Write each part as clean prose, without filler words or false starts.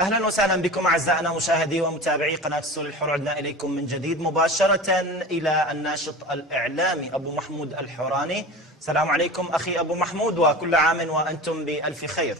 أهلا وسهلا بكم أعزائنا مشاهدي ومتابعي قناة السوري الحر. عدنا إليكم من جديد مباشرة إلى الناشط الإعلامي أبو محمود الحوراني. السلام عليكم أخي أبو محمود، وكل عام وأنتم بألف خير.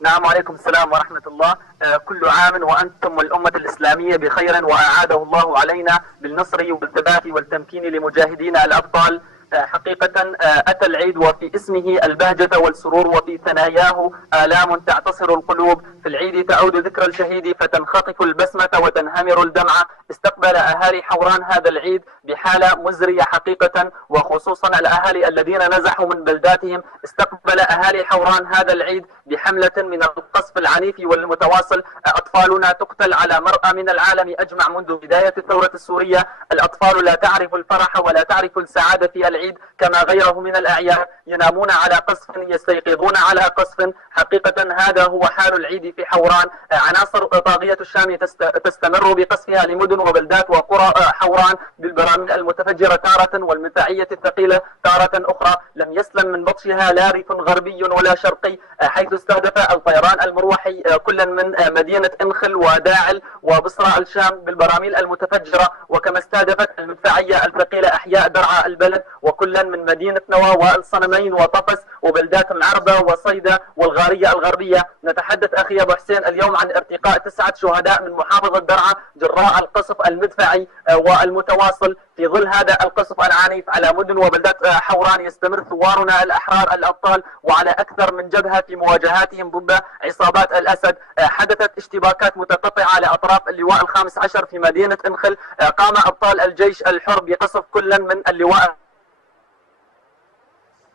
نعم، وعليكم السلام ورحمة الله. كل عام وأنتم والأمة الإسلامية بخير، وأعاده الله علينا بالنصر والثبات والتمكين لمجاهدينا الأبطال. حقيقة أتى العيد وفي اسمه البهجة والسرور، وفي ثناياه آلام تعتصر القلوب. في العيد تعود ذكرى الشهيد فتنخطف البسمة وتنهمر الدمعة. استقبل أهالي حوران هذا العيد بحالة مزرية حقيقة، وخصوصا الأهالي الذين نزحوا من بلداتهم. استقبل أهالي حوران هذا العيد بحملة من القصف العنيف والمتواصل. أطفالنا تقتل على مرأى من العالم أجمع منذ بداية الثورة السورية. الأطفال لا تعرف الفرح ولا تعرف السعادة في العيد كما غيره من الأعياد. ينامون على قصف، يستيقظون على قصف. حقيقة هذا هو حال العيد في حوران. عناصر طاغية الشام تستمر بقصفها لمدن وبلدات وقرى حوران بالبراميل المتفجرة تارة والمدفعية الثقيلة تارة أخرى. لم يسلم من بطشها لا ريف غربي ولا شرقي، حيث استهدف الطيران المروحي كلا من مدينة انخل وداعل وبصرى الشام بالبراميل المتفجرة، وكما استهدفت المدفعية الثقيلة أحياء درعا البلد، وكلا من مدينة نوى والصنمين وطفس وبلدات العربة وصيدا والغارية الغربية. نتحدث أخي أبو حسين اليوم عن ارتقاء 9 شهداء من محافظة درعا جراء القصف المدفعي والمتواصل. في ظل هذا القصف العنيف على مدن وبلدات حوران يستمر ثوارنا الأحرار الأبطال وعلى أكثر من جبهة في مواجهاتهم ضد عصابات الأسد. حدثت اشتباكات متقطعة على أطراف اللواء الخامس عشر في مدينة انخل. قام أبطال الجيش الحر بقصف كلا من اللواء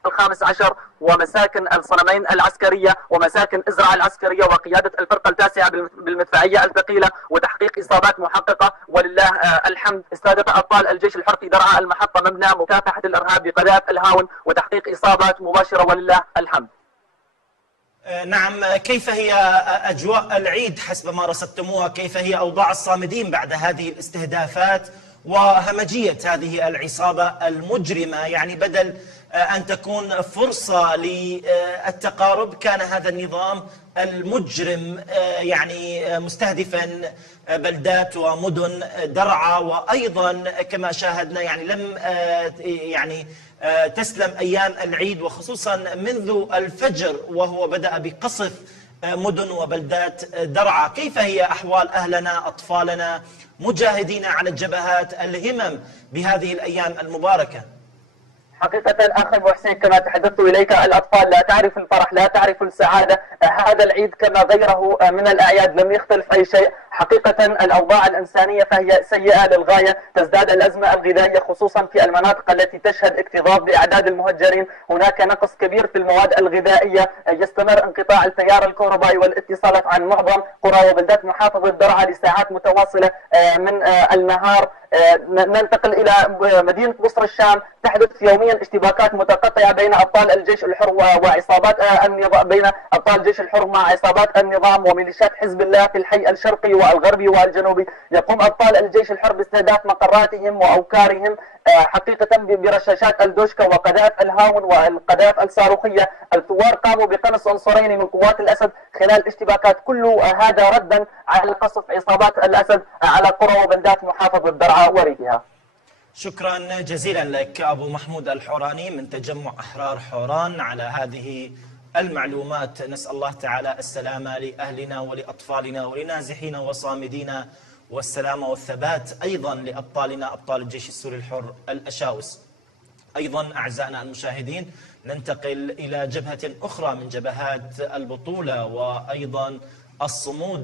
الخامس عشر ومساكن الصنمين العسكرية ومساكن إزرع العسكرية وقيادة الفرقة التاسعة بالمدفعية الثقيلة، وتحقيق إصابات محققة ولله الحمد. استهدف أبطال الجيش الحر في درعا المحطة مبنى مكافحة الإرهاب بقذائف الهاون وتحقيق إصابات مباشرة ولله الحمد. نعم، كيف هي أجواء العيد حسب ما رصدتموها؟ كيف هي أوضاع الصامدين بعد هذه الاستهدافات وهمجية هذه العصابة المجرمة؟ يعني بدل أن تكون فرصة للتقارب كان هذا النظام المجرم يعني مستهدفا بلدات ومدن درعا، وأيضا كما شاهدنا يعني لم تسلم أيام العيد، وخصوصا منذ الفجر وهو بدأ بقصف مدن وبلدات درعا. كيف هي أحوال أهلنا، أطفالنا، مجاهدين على الجبهات، الهمم بهذه الأيام المباركة؟ حقيقة أخي أبو حسين كما تحدثت إليك، الأطفال لا تعرف الفرح لا تعرف السعادة. هذا العيد كما غيره من الأعياد لم يختلف أي شيء. حقيقة الأوضاع الإنسانية فهي سيئة للغاية. تزداد الأزمة الغذائية خصوصا في المناطق التي تشهد اكتظاظ بأعداد المهجرين. هناك نقص كبير في المواد الغذائية. يستمر انقطاع التيار الكهربائي والاتصالات عن معظم قرى وبلدات محافظة درعا لساعات متواصلة من النهار. ننتقل إلى مدينة بصرى الشام. تحدث يوميا اشتباكات متقطعة بين أبطال الجيش الحر وعصابات النظام، بين أبطال الجيش الحر مع عصابات النظام وميليشيات حزب الله في الحي الشرقي والغربي والجنوبي. يقوم أبطال الجيش الحر باستهداف مقراتهم وأوكارهم حقيقة برشاشات الدوشكا وقذائف الهاون والقذائف الصاروخية. الثوار قاموا بقنص عنصرين من قوات الأسد خلال الاشتباكات. كل هذا ردا على قصف عصابات الأسد على قرى وبلدات محافظة درعا وريفها. شكرا جزيلا لك أبو محمود الحوراني من تجمع أحرار حوران على هذه المعلومات. نسأل الله تعالى السلامة لأهلنا ولأطفالنا ولنازحين وصامدين، والسلامة والثبات أيضا لأبطالنا أبطال الجيش السوري الحر الأشاوس. أيضا أعزائنا المشاهدين ننتقل إلى جبهة أخرى من جبهات البطولة وأيضا الصمود